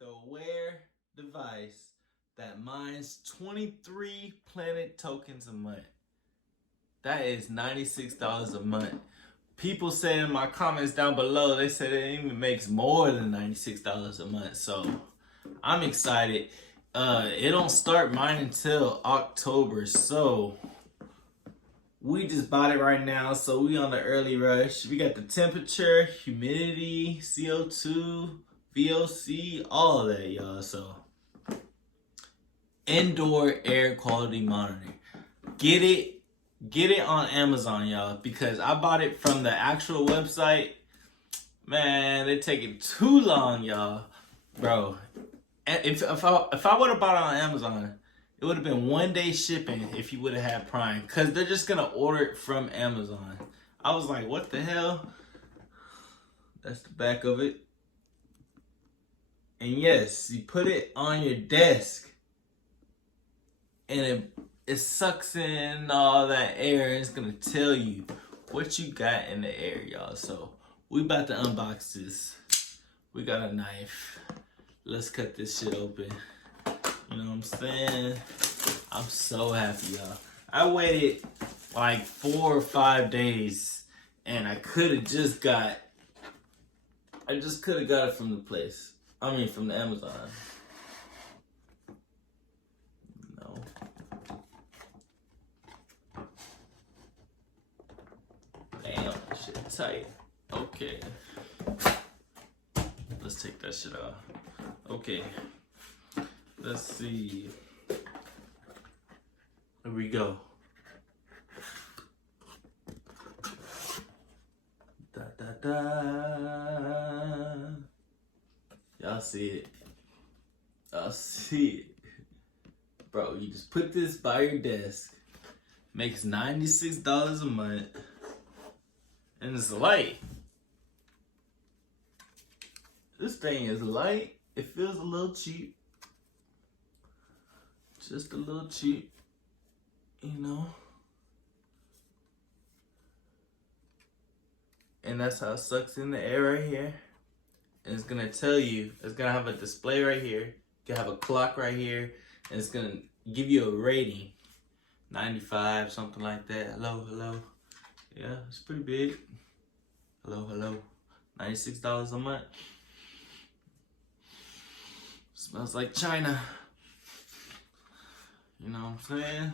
the Awair device that mines 23 planet tokens a month. That is $96 a month. People say in my comments down below, they said it even makes more than $96 a month. So I'm excited. It don't start mining until October. So we just bought it right now. So we on the early rush. We got the temperature, humidity, CO2, VOC, all of that, y'all. So indoor air quality monitoring. Get it on Amazon, y'all, because I bought it from the actual website. Man, they're taking too long, y'all. Bro, if I would have bought it on Amazon, it would have been 1 day shipping if you would have had Prime, because they're just going to order it from Amazon. I was like, what the hell? That's the back of it. And yes, you put it on your desk, and it sucks in all that air, and it's gonna tell you what you got in the air, y'all. So we about to unbox this. We got a knife. Let's cut this shit open. You know what I'm saying? I'm so happy, y'all. I waited like 4 or 5 days, and I could have just got it from the place. I mean, from the Amazon. No. Damn, shit tight. Okay. Let's take that shit off. Okay. Let's see. Here we go. Da da da. Y'all see it. Y'all see it. Bro, you just put this by your desk. Makes $96 a month. And it's light. This thing is light. It feels a little cheap. Just a little cheap. You know. And that's how it sucks in the air right here. And it's gonna tell you, it's gonna have a display right here. You can have a clock right here. And it's gonna give you a rating. 95, something like that. Hello, hello. Yeah, it's pretty big. Hello, hello. $96 a month. Smells like China. You know what I'm saying?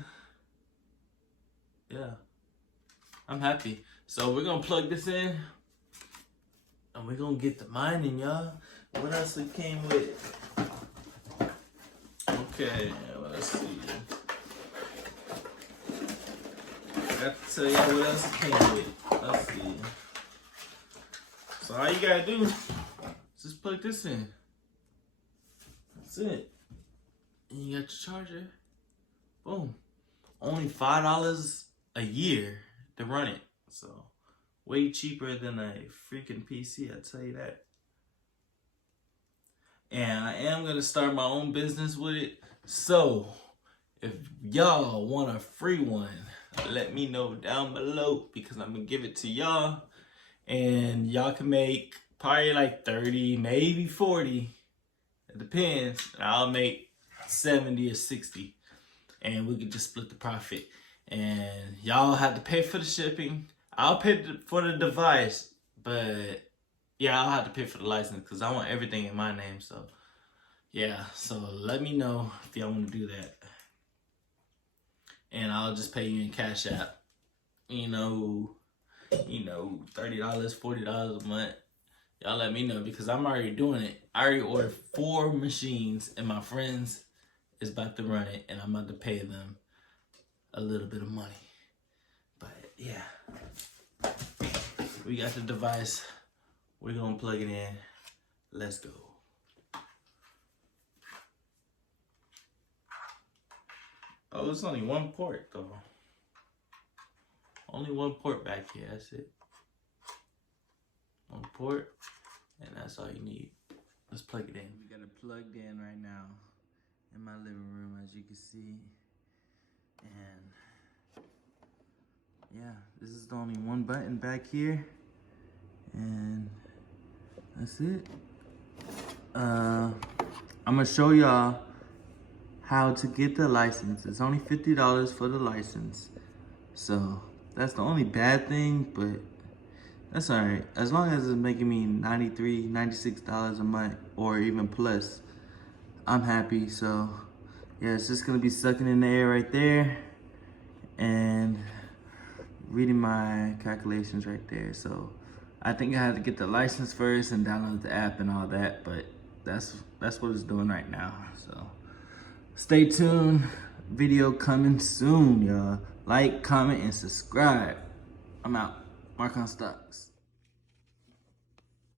Yeah. I'm happy. So we're gonna plug this in. And we're gonna get the mining, y'all. What else it came with? Okay, let's see. I got to tell y'all what else it came with. Let's see. So all you gotta do is just plug this in. That's it. And you got your charger. Boom. Only $5 a year to run it. So way cheaper than a freaking PC, I tell you that. And I am gonna start my own business with it. So if y'all want a free one, let me know down below, because I'm gonna give it to y'all. And y'all can make probably like 30, maybe 40. It depends. I'll make 70 or 60. And we could just split the profit. And y'all have to pay for the shipping. I'll pay for the device, but yeah, I'll have to pay for the license because I want everything in my name. So yeah, so let me know if y'all want to do that. And I'll just pay you in Cash App. You know, $30, $40 a month. Y'all let me know, because I'm already doing it. I already ordered 4 machines, and my friends is about to run it, and I'm about to pay them a little bit of money. But yeah, we got the device. We're gonna plug it in. Let's go. Oh, it's only one port though. Only one port back here, that's it. One port, and that's all you need. Let's plug it in. We got it plugged in right now in my living room, as you can see. And yeah, this is the only one button back here. And that's it. I'm gonna show y'all how to get the license. It's only $50 for the license. So that's the only bad thing, but that's all right. As long as it's making me $93, $96 a month or even plus, I'm happy. So yeah, it's just gonna be sucking in the air right there and reading my calculations right there. So I think I have to get the license first and download the app and all that, but that's what it's doing right now. So stay tuned. Video coming soon, y'all. Like, comment, and subscribe. I'm out. Mark on stocks.